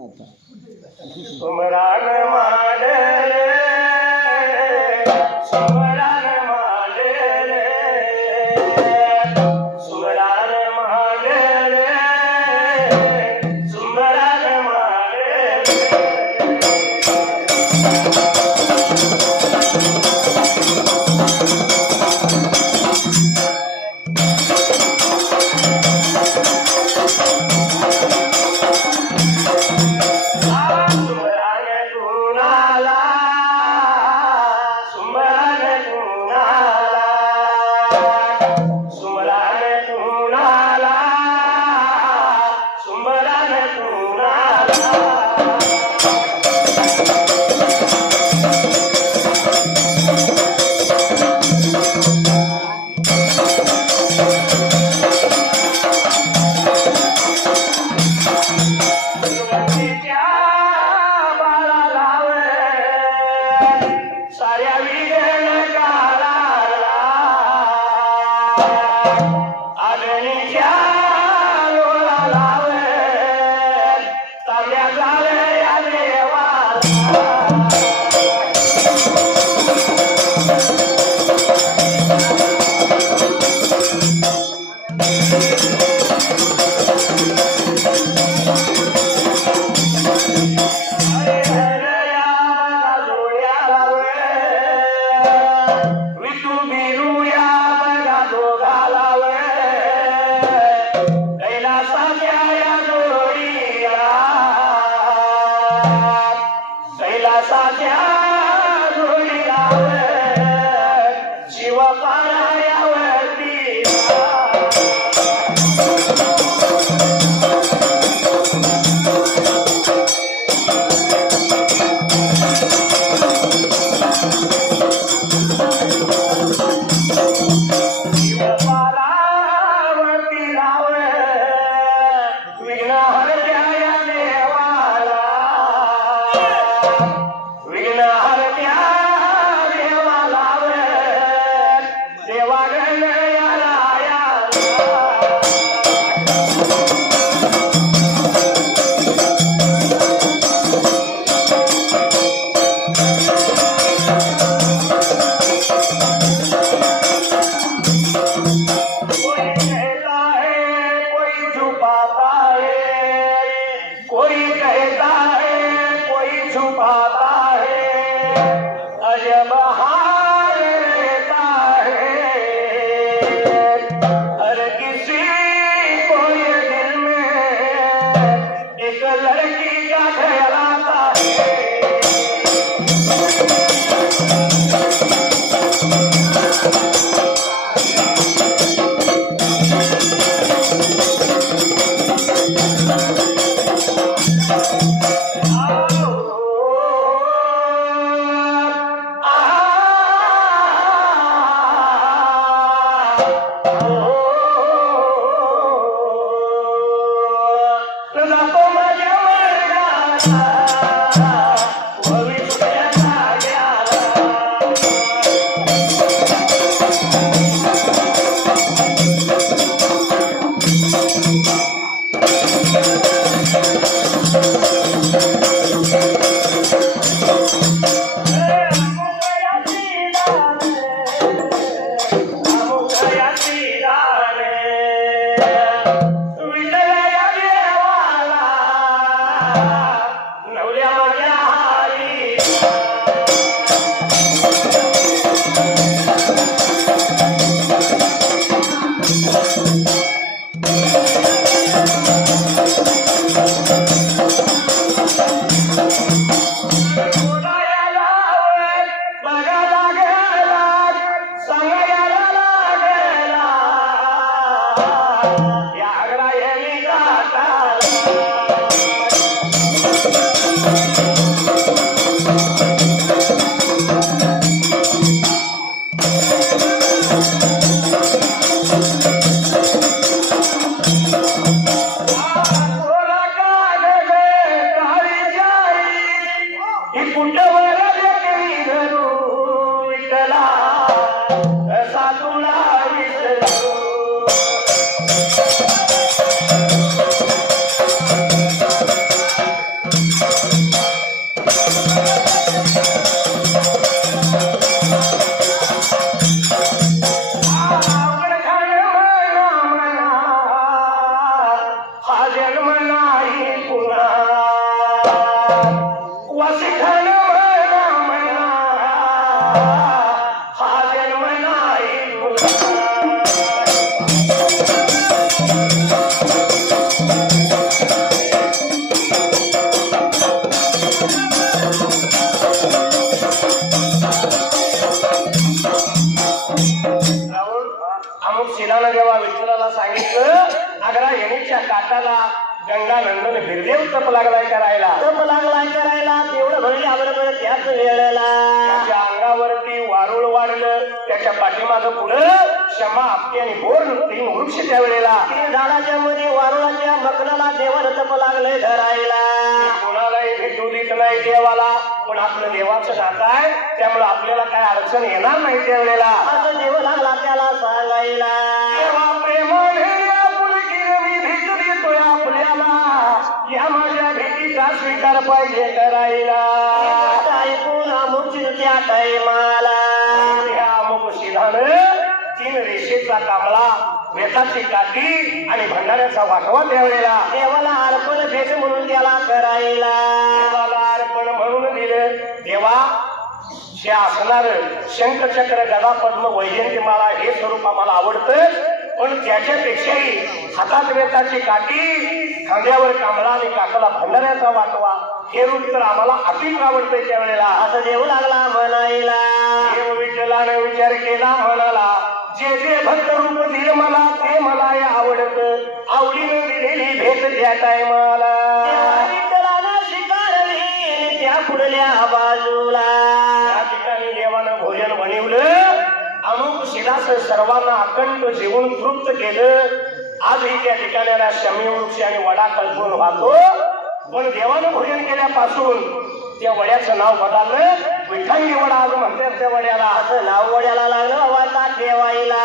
सुमरान मांडे सुमरान मांडे सुमरान मांडे सुमरान मांडे घाटाला गंगानंदन बिरदेव तप लागलाय करायला तेवढं म्हणल्याबरोबर त्याच वेळेला त्याच्या अंगावरती वारुळ वाढलं, त्याच्या पाठीमागं पुढं क्षमा आपटी आणि बोर 3 वृक्ष त्या वेळेला. 3 झाडाच्या मध्ये वारुळाच्या मकनाला देवाला तप लागलंय धरायला. कोणालाही भेटू देत नाही देवाला, पण आपलं देवाचं नातं आहे त्यामुळे आपल्याला काय अडचण येणार नाही त्या वेळेला. असं देव लागला त्याला सांगायला. देवा प्रेमाने आपुलकीने मी भेट देतोय आपल्याला, या माझ्या भेटीचा स्वीकार पाहिजे करायला. ऐकून अमुक त्या टायमाला ह्या अमुक शिधानं 3 रेषेचा कांबळा, वेताची काठी आणि भंडाऱ्याचा वाटवा त्यावेळेला देवाला अर्पण भेट म्हणून त्याला करायला. देवाला अर्पण म्हणून दिलं. देवा हे असणार शंखचक्र गदा पद्म वैजयंतीमाला हे स्वरूप आम्हाला आवडतं, पण त्याच्यापेक्षाही हातात वेताची काठी, खांद्यावर कांबळा आणि काकाला भंडाऱ्याचा वाटवा हे रूप तर आम्हाला अतिच आवडतंय त्यावेळेला. असं देव लागला म्हणायला. देव विठ्ठलाने विचार केला म्हणाला, जे जे भक्त रूप दिलं मला ते मला आवडत, आवडीने दिलेली भेट त्या टायमाला. विठ्ठलानं स्वीकारली त्या पुढल्या बाजूला. त्या ठिकाणी देवानं भोजन बनवलं, अमुक शिलास सर्वांना अखंड जेवून तृप्त केलं. आजही त्या ठिकाणाला शमी वृक्ष आणि वडा कल्पून वाहतो, पण देवानं भोजन केल्यापासून त्या वड्याचं नाव बदललं, विठ्ठंगी वडा आज म्हणतात त्या वड्याला. असं नाव वड्याला लागलं वाटा ठेवायला.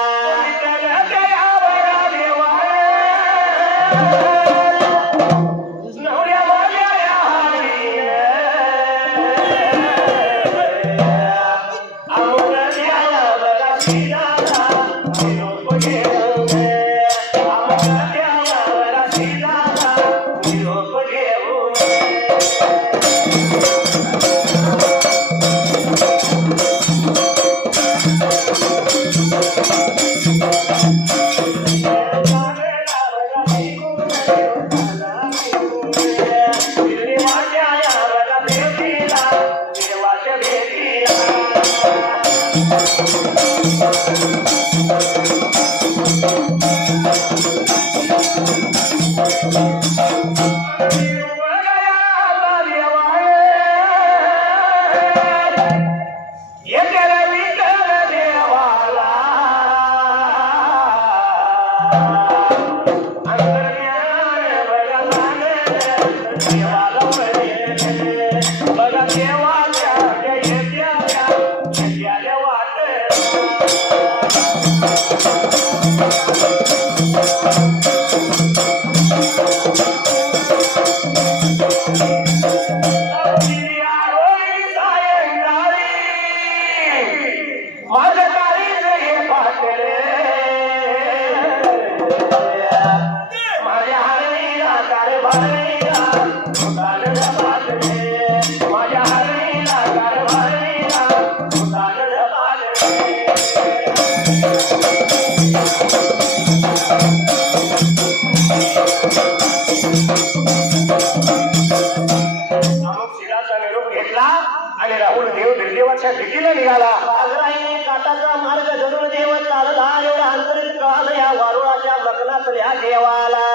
आणि राहुल देव बिरदेवाच्या भेटीला निघाला. आग्राहीने काटाचा मार्ग धरून देव चालला. एवढा अंतरित कळालं या वारुळाच्या मकनातल्या देवाला.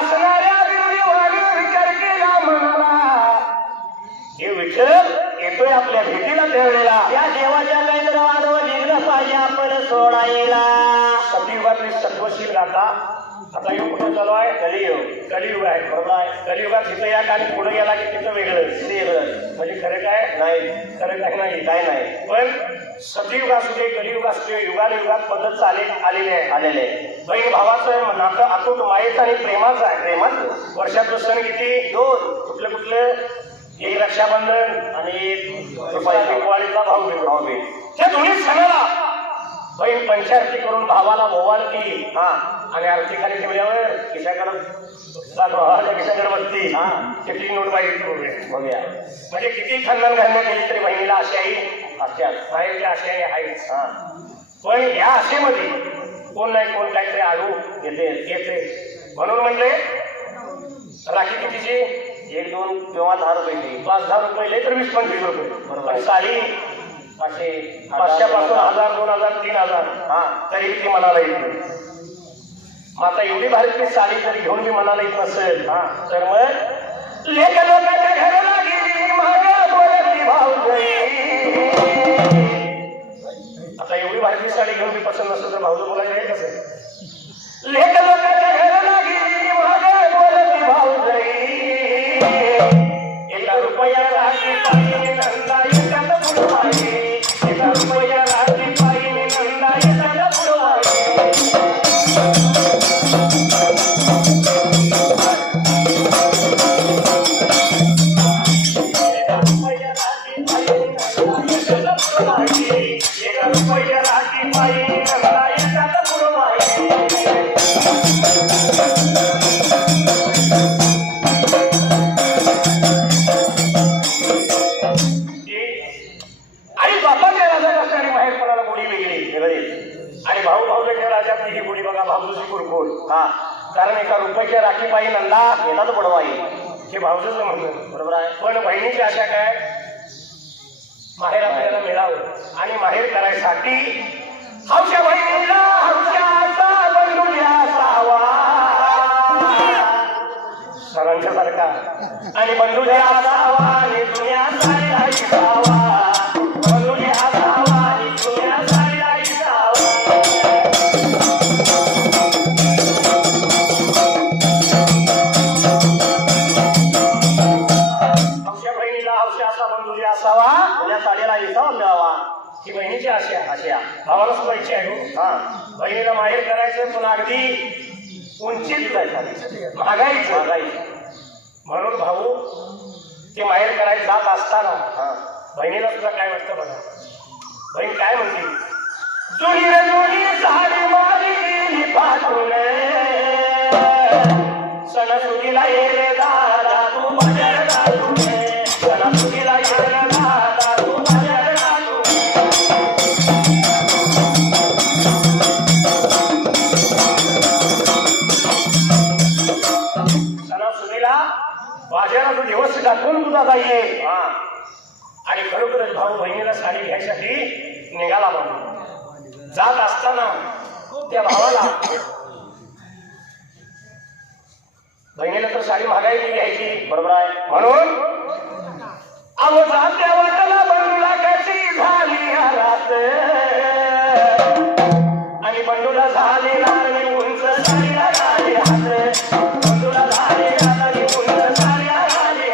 असणाऱ्या बिरदेवाने विचार केला म्हणाला, हे विठ्ठल येतोय आपल्या भेटीला त्यावेळेला. त्या देवाच्या काहीतरी वादव निघलं पाहिजे आपण सोडायला. सतयुगातली सत्वशील गाथा. आता योग कुठं चालू आहे? कलियुग. कलियुग आहे, बरोबर आहे. कलियुगात तिथं या आणि पुढे गेला की तिथं वेगळं. म्हणजे खरं काय नाही, खरं काय नाही, काय नाही. पण सतयुग असू दे, कलियुग असू दे, युगानुयुगात पद्धत आलेले बहीण भावाचं नातं अतूट मायेचं आणि प्रेमाचं आहे. प्रेमाचं वर्षात सण किती? 2. कुठलं एक रक्षाबंधन आणि दिवाळीचा भाऊबीज. त्या दोन्ही सणाला बहीण पंचारती करून भावाला ओवाळती. आणि आरती खाली ठेवल्यावर खिशाकडे बसती. किती नोट पाहिजे बघूया. म्हणजे किती खंडन घालण्यात गेली तरी बहिणीला आशा आहे, आशा आहेच. पण या आशेमध्ये कोण नाही कोण काहीतरी आडू येते. म्हणून म्हणले राखी कितीची? 1-2 किंवा 10 रुपयाची. 5-10 रुपये लय तर 20-25 रुपये. बरोबर. साडी 500 पासून 1000, 2000, 3000 तरी ती मनाला येते. मग आता एवढी भारतीय साडी जरी घेऊन मी मनाला येत नसेल तर मग लेख लोकांच्या घराला गेली मागे बोलती भाऊजाई. आता एवढी भारतीय साडी घेऊन मी पसंत नसतो तर भाऊजो बोलायला आहे कसं. लेख लोकांच्या घराला गेली मागे बोलती भाऊजाई. एका रुपयाला पाहिजे नंदा एकाच फुलवाई. एका रुपयाला पाहिजे नंदा एकाच फुलवाई. आणि बापाच्या राजात असणारी माहेरपणाला गोडी वेगळी आणि भाऊ भाऊच्या राजातली ही गोडी बघा भाऊजूची कुरकुर. कारण एका रुपयाच्या राखी पायी नंदा येतात बुडवाई हे भाऊजूच म्हणलं बरोबर आहे. पण बहिणीची आशा काय माहेर आपल्याला मिळावं आणि माहेर करायसाठी हौशा बहिणीला हौशा असा बंधुल्या असावा सरांच्या सारखा आणि बंधुल्या असावा आणि दुनिया सारीला शिकावा. बंधुल्या असावा आणि दुनिया सारीला शिकावा. हौशा बहिणीला हौशा असा बंधुल्या असावा दुनिया सारीला विसावा मिळावा ही बहिणीची आशा. आशा भावाला सुद्धा इच्छा आहे हो. बहिणीला माहेर करायचं पण अगदी उंचीत महागाईचं म्हणून भाऊ ते माहेर करायला जात असताना बहिणीला सुद्धा काय वाटतं बघा. बहीण काय म्हणते जुनी रे जुनी साडी माझी गेली फाटून सणासुदीला ये रे दादा तू बाजार घालून. सणासुदीला ये रे दादा तू बाजार घालून. सणासुदीला बाजाराचा दिवस टाकून तुझा जाईये. आणि खरोखरच भाऊ बहिणीला साडी घ्यायसाठी निघाला म्हणून जात असताना त्या भावाला बहिणीला तर साडी महागाई घ्यायची बरोबर आहे. म्हणून अव जात्या वाटला बंडूला कशी झाली रात आणि बंडूला झाले आणि उंच साडीला झाले हात. बंडूला झाले आणि उंच साडीला झाले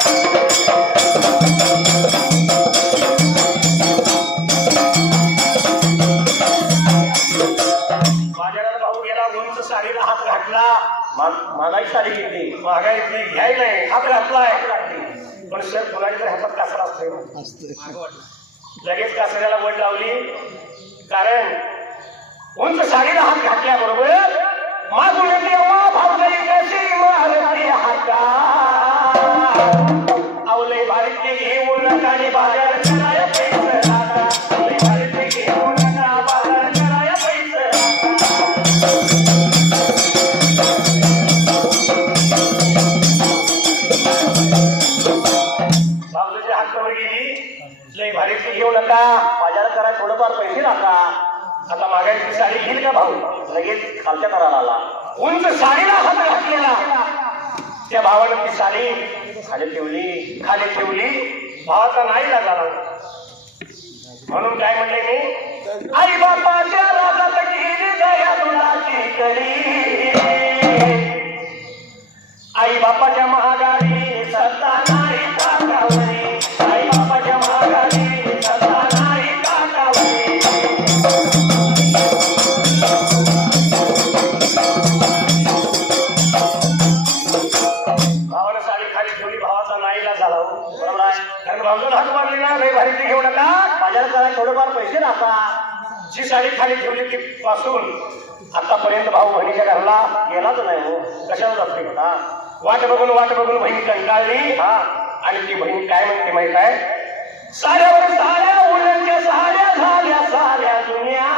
बाजारात भाऊ गेला उंच साडीला हात घातला. महागाई साडी घेतली महागाई घ्याय नाही हात घातलाय पण सर कुणाच्या तर हातात कासरा असतो लगेच कासऱ्याला बोट लावली. कारण उंच साडीला हात घातल्याबरोबर मागून तेव्हा भाऊजाई कशी मारती हाका अवलय भारतीय घेऊन नका आणि बाजार कराया पैसे नाका. अवलय भारतीय घेऊन नका बाजार कराया पैसे भाऊजाची हातावर गेली. लय भारतीय घेऊ नका बाजार करा थोडंफार पैसे नाका. आता मागायची साडी घेईल का भाऊ लगेच खालच्या करायला आला. उंच साडीला हात घातलेला त्या भावानं ती साडी खाली ठेवली. भावाचा नाही झाला म्हणून काय म्हणले मी आई बापाच्या राजात गेली दया तुलाची कडी. आई बापाच्या महागारी सत्ता नाही काकावरी. आई बापाच्या महागारी सत्ता नाही काकावरी. भावानं साडी खाली ठेवली भावाचा नाईला झाला बरोबर आहे. कारण भाऊजून हात मारली ना लय भारी घेऊ नका बाजार करायला थोडेफार पैसे राहता. जी साडी खाली ठेवली ती पासून आतापर्यंत भाऊ बहिणीच्या घरला गेलाच नाही हो. कशाला जाते वाट बघून बहीण कंटाळली. आणि ती बहीण काय म्हणते माहित आहे साऱ्यावर साऱ्या उलटच्या साऱ्या झाल्या साऱ्या दुनिया.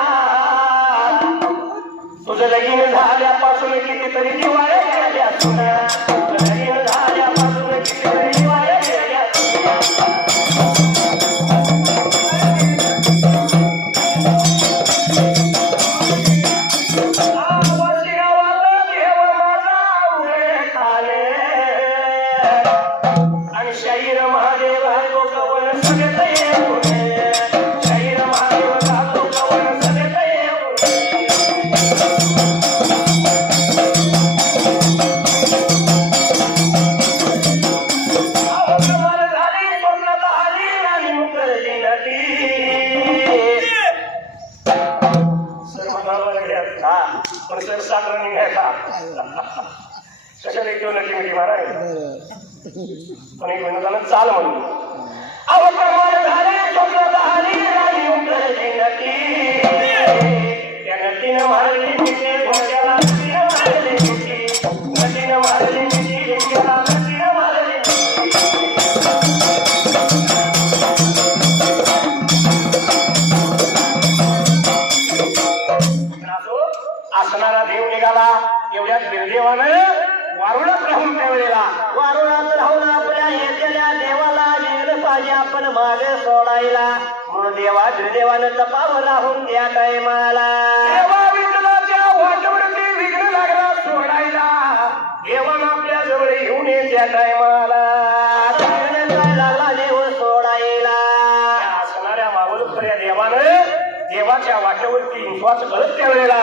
तुझं लगीन झाल्यापासून कितीतरी दिवाळ्या गेल्या सुन्या. तुझं लगीन झाल्यापासून कितीतरी दिवाळ्या गेल्या सुन्या. वर्षी गावात शैर महादेव तो कवन सगळं येऊन शैर महादेव तो कवन सगळं येऊन कमाल झाली स्वप्नात आली आणि मुखर्जी नटी सर म्हणाला हा पण सर साखर निघायचा कशाला एक नटी मिठी माराय पण एक महिन्यानं चाल म्हणून अहो कमाल झाली स्वप्नात आली आणि मुखर्जी नटी त्या नटीनं मारली मिठी भोग्याला नटीनं मारली मिठी नटीनं मारली मिठी भोग्याला नटीनं मारली असणारा देव निघाला एवढ्यात बिरदेवानं वारुळात राहून त्यावेळेला वारुळात राहून आपल्या येतेल्या देवाला गेलं पाहिजे आपण मागे सोडायला म्हणून देवा बिरदेवानं तपावर राहून त्या टायमाला देवा विठ्ठलाच्या वाटेवरती विघ्न लागला सोडायला देवानं आपल्या जवळ येऊन ये त्या टायमाला लागला देव सोडायला असणाऱ्या मावळखऱ्या देवानं देवाच्या वाटेवरती विश्वास करत त्यावेळेला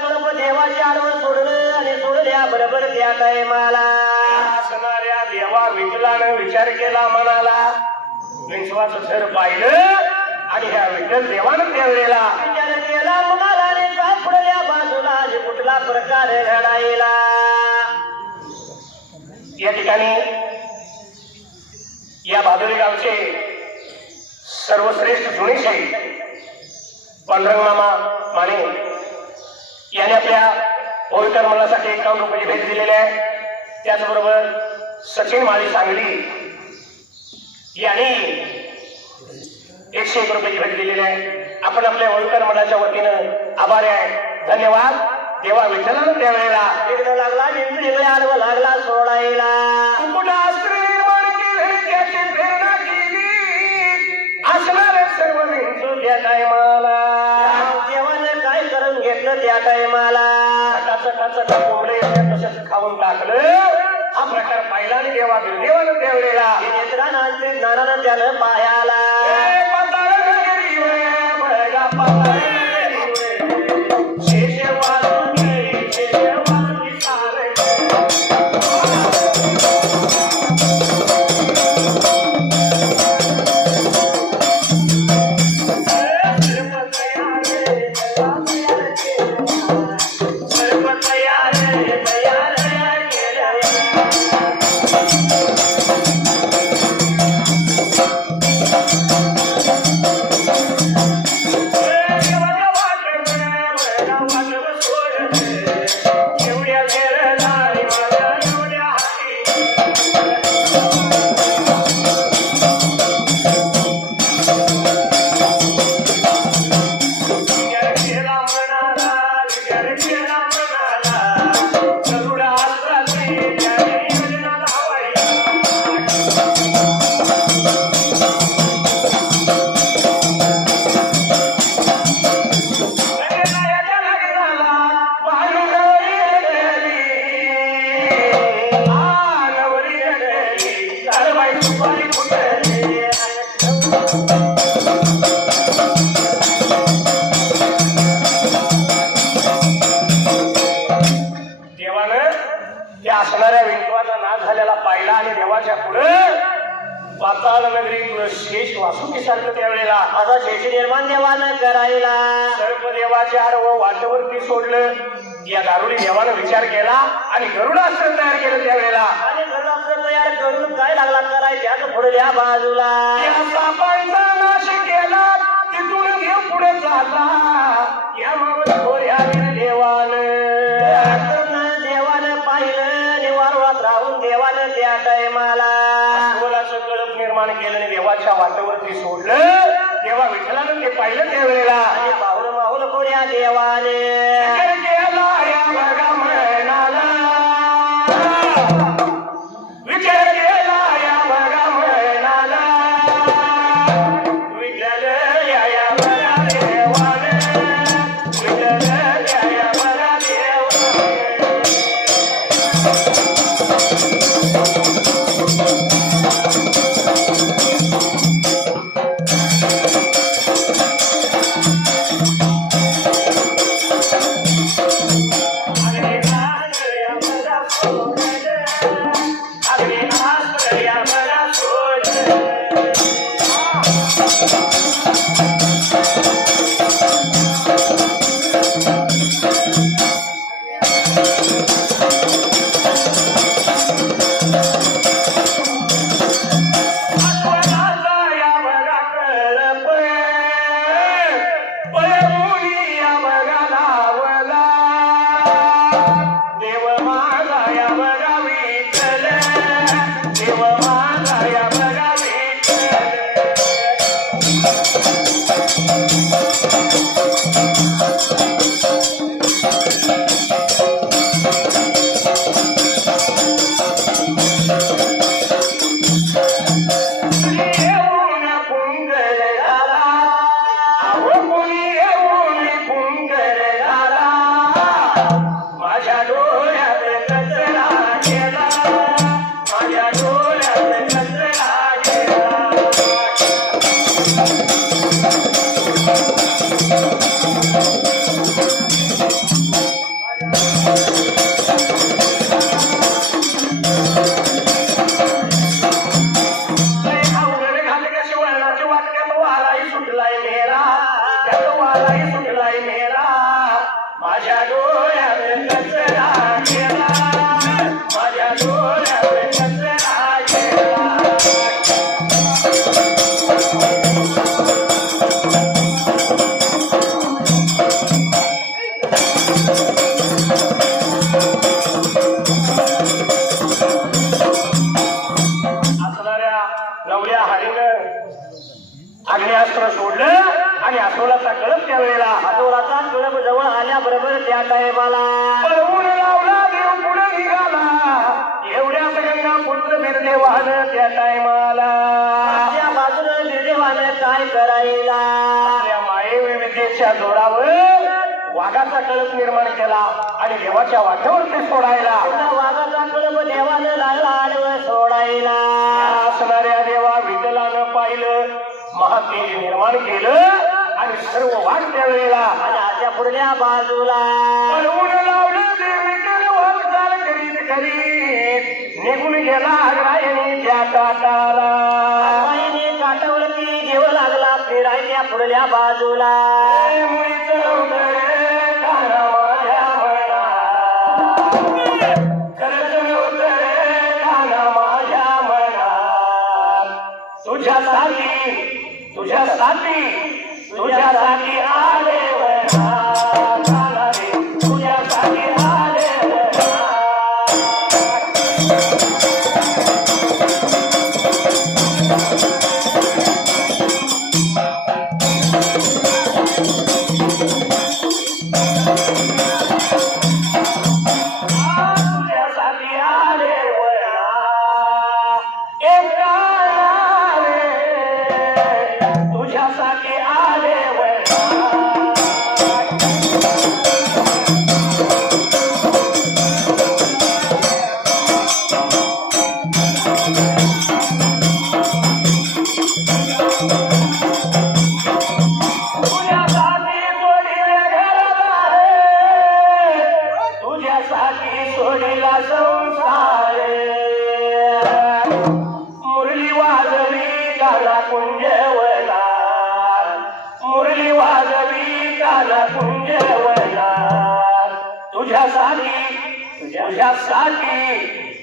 कळप देवाच्या आडवं सोडलं आणि सोडल्या बरोबर त्या टायमाला असणाऱ्या देवा विठ्ठलानं विचार केला मनाला विश्वास थर पाहिलं आणि ह्या विठ्ठल देवानं त्यावेळेला विचार केला म्हणाला आणि का पुढल्या बाजूला आणि कुठला प्रकार घडायला या ठिकाणी या भादोरी गावचे सर्वश्रेष्ठ जुनेशाही पांडुरंग मामा माने याने आपल्या होळकर मनासाठी 51 रुपयाची भेट दिलेली आहे त्याचबरोबर सचिन माळी सांगली यांनी 101 रुपयाची भेट दिलेली आहे आपण आपल्या होळकर मनाच्या वतीनं आभारी आहे धन्यवाद देवा विठ्ठलानं त्यावेळेला विघ्न लागला निंबळी आडवं लागला सोडायला कुकुटास्त्र निर्माण केले त्याची प्रेरणा केली असणारे सर्व विंचू त्या टायमाला देवानं काय करून घेतलं त्या टायमाला चटा कोंबडे तसंच खाऊन टाकलं हा प्रकार पाहिला आणि देवा देवानं त्यावेळेला ज्ञानानं त्यानं पायाला पाताळ नगरी वे, बळगा पाताळ नगरी वे, शेषे वासुकी, शेषे वासुकी सारे. असणाऱ्या विश्वाचा नाश झालेला पाहिला आणि देवाच्या पुढे पाताळ नगरी शेष वासुकी सारखं त्यावेळेला आता शेष निर्माण देवानं करायला सर्प देवाच्या आडवं वाटेवरती सोडलं या दारुडी देवानं विचार केला आणि गरुडास्त्र तयार केलं त्यावेळेला आणि गरुडास्त्र तयार करून काय लागला कराय त्याच पुढल्या बाजूला या सापांचा नाश केला तिथून घेऊन पुढे चालला या मावळखोऱ्या देवानं पाहिलं निवारवात राहून देवानं त्या टायमाला बोलाचं कळप निर्माण केलं आणि देवाच्या वाटेवरती सोडलं देवा विठ्ठलानं ते पाहिलं त्यावेळेला आणि पाहुण माहुल कोऱ्या देवाने विचार केला या बघा म्हणाला विठ्ठल या बघा देवाने विठ्ठल या बघा देवाने नवल्या हरीनं अग्निअस्त्र सोडलं आणि अस्वलाचा कळप त्यावेळेला आठवडाचा कळप जवळ आल्याबरोबर त्या टायमाला पळवून लावला देव पुढे निघाला एवढ्या सगळ्यांना पुत्र बिरदे वाहन त्या टायमाला त्या बाजूला निर्देवाने काय करायला आपल्या मायेवी विद्येच्या जोरावर वाघाचा कळप निर्माण केला आणि देवाच्या वाट्यावरती सोडायला त्या वाघाचा कळप देवानं लागला आडवं सोडायला असणाऱ्या देवा विठ्ठलानं पाहिलं महातेज निर्माण केलं आणि सर्व वाट त्यावेळेला आणि आजच्या पुढल्या बाजूला पळवून लावलं देव विठ्ठल वाटचाल करीत करीत निघून गेला अग्रायणी त्या काटाला बाईने काठावरती देव लागला फिरायच्या पुढल्या बाजूला मुळीचं उदरे काना माझ्या मना खरंच उदरे काना माझ्या मना तुझ्यासाठी आले वना काना रे तुझ्यासाठी आले वना तुझ्यासाठी आले वना एका रे तुझ्यासाठी आले वना तुझ्यासाठी सोडिले घरदार तुझ्यासाठी सोडिला संसार मुरली वाजवी काला कुंजवला मुरली वाजवी काला कुंजवला तुझ्यासाठी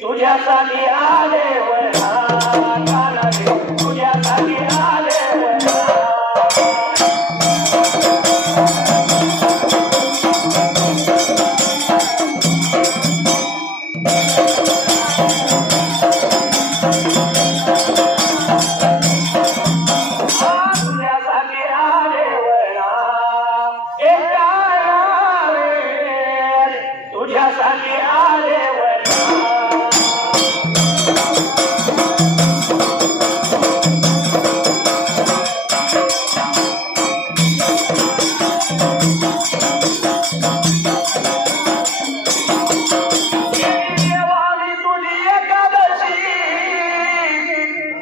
तुझ्यासाठी आले वना काला रे तुझ्यासाठी आले वना तुझ्यासाठी आले वना एका रे तुझ्यासाठी आले वना देवानी तुझी एकादशी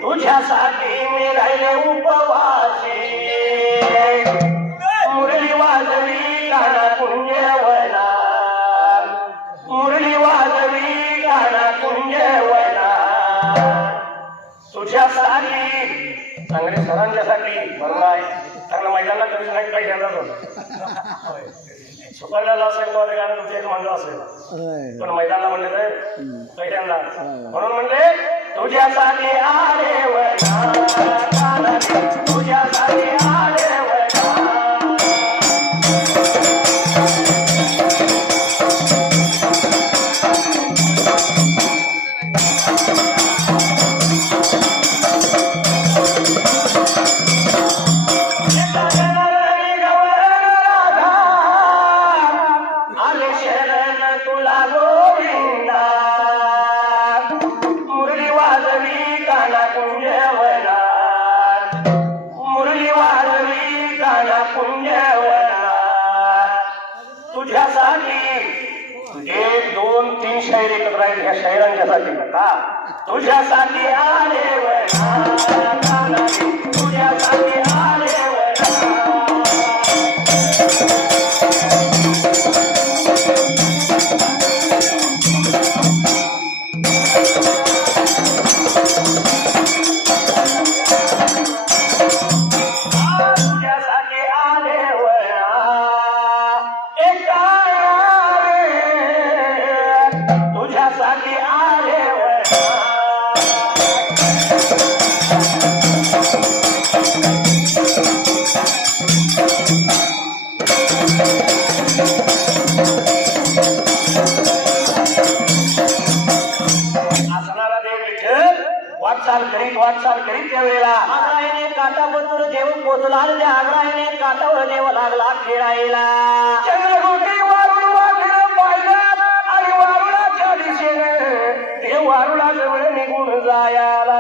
तुझ्यासाठी मी राहिले उपवासी मुरली वाजवी गाणा कुंजवना मुरली वाजवी गाणा कुंजवना तुझ्यासाठी चांगले सरांच्यासाठी म्हणून आहे चांगलं मैदानाला कधीच नाही काही घेणार होतं सुपायला असेल तर गाणं तुमचं एक म्हणलं असेल पण मैदानाला म्हणले तर पहिल्यांदा म्हणून म्हणले तुझ्यासाठी आले वना काना रे तुझ्यासाठी आले वना आले शरण तुला गोविंदा मुरली वाजवी काना कुंजवना मुरली वाजवी काना कुंजवना तुझ्यासाठी 1, 2, 3 शायर एकत्र आहेत ह्या शायरांच्यासाठी का तुझ्यासाठी आले वना काना रे तुझ्यासाठी आले वना तुझ्यासाठी आले वना एका रे तुझ्यासाठी आले वना वाटचाल करीत त्यावेळेला आग्राहीने काटा बसून देव पोचला आणि त्या आग्राहीने काटावर देव लागला खेळायला. चंद्रगोटी वारुळ वाटलं पाहिलं आणि वारुळाच्या दिशेने देव वारुळाजवळ निघून जायला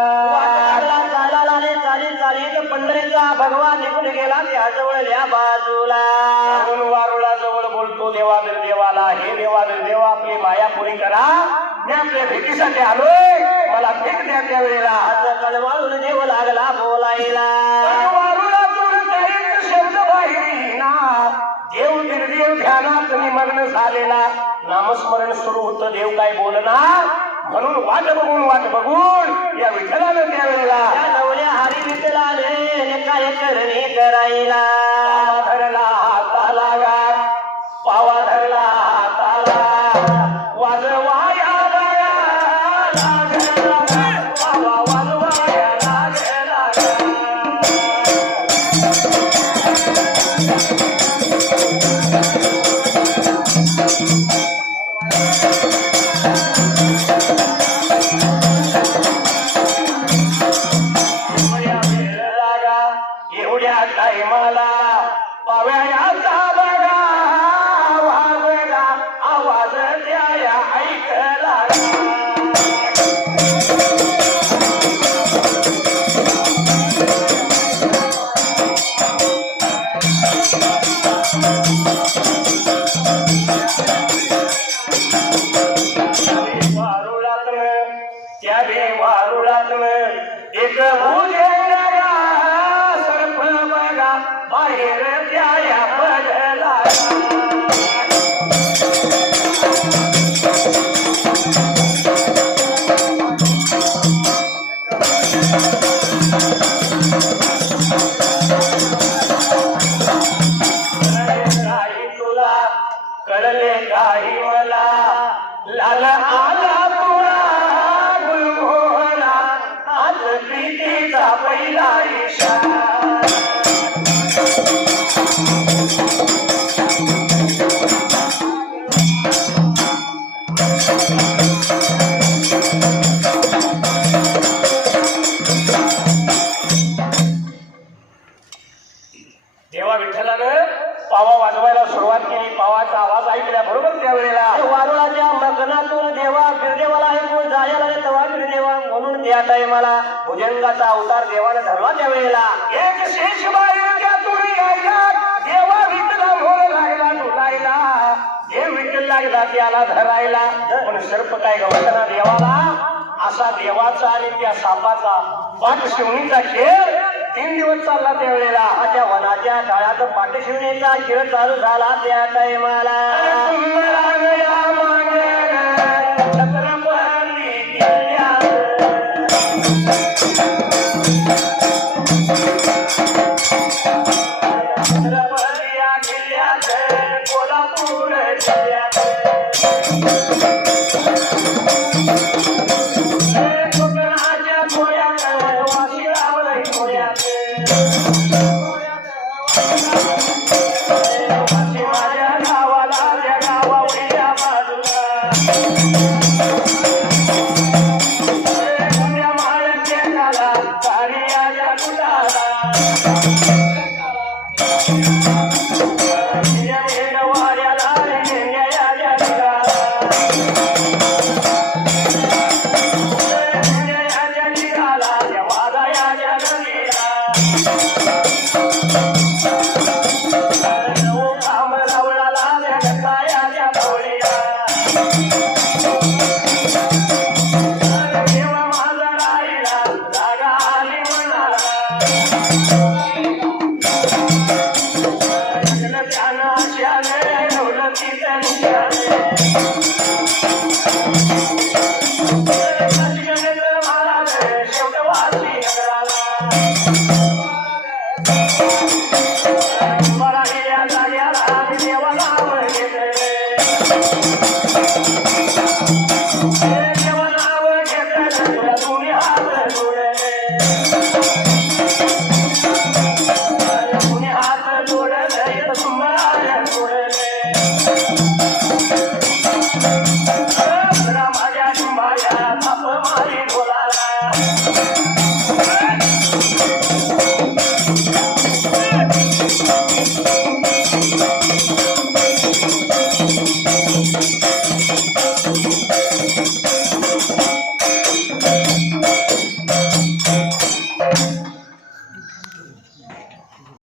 चालाला आणि चालीत पंढरीचा भगवान निघून गेला त्याजवळल्या बाजूला. म्हणून वारुळाजवळ बोलतो देवादर देवाला, हे देवादर देवा आपली माया पुरी करा, मी आपल्या भेटीसाठी आलोय, मला भेट द्या. त्यावेळेला असं कळवळून देव लागला बोलायला. वारुळातून काहीच शब्द बाहेर येईना. देव निर्देव ध्यानात निमग्न झालेला, नामस्मरण सुरू होतं, देव काय बोलणार. म्हणून वाट बघून या विठ्ठलानं त्यावेळेला त्या नवल्या हरी विठ्ठलाने काय करणे करायला. धरला हाताला गार, पावा धरला हाताला वाजवाया पावा वाजवाया एवढ्या टायमाला पाव्याचा बघा वाजला आवाज द्या ऐकला. त्या वारुळातून एक भुजंगा सर्प बघा बाहेर त्या पडला. काही तुला कळले काही मला, लाल आला तुला गुलमोहरा, आज प्रीतीचा पहिला इशारा. देवा विठ्ठलानं पावा वाजवायला सुरुवात केली. पावाचा आवाज ऐकल्या बरोबर त्यावेळेला वारुळाच्या मगनातून देवा बिरदेवाला ऐकून जायला तेव्हा बिरदेवा म्हणून त्या टायमाला भुजंगाचा अवतार देवाने धरला त्यावेळेला. एक शेष बाहेर त्यातून यायला देवा विठ्ठला मोर लागला डुलायला, देव विठ्ठल लागला त्याला धरायला. पण सर्प काय गवसना देवाला. असा देवाचा आणि त्या सापाचा पाठशिवणीचा खेळ 3 दिवस चालला त्यावेळेला. त्या वनाच्या काळात पाठशिवणीचा खेळ चालू झाला त्या टायमाला. कोल्हापूर जिल्ह्यात कोकणाच्या खोऱ्यात वाशिरावरही खोऱ्यात माझ्या गावाला त्या गावावरील बाजूला पुण्या महाराष्ट्राला कार्याच्या गुलाला महाराज शेवटवासी नगराला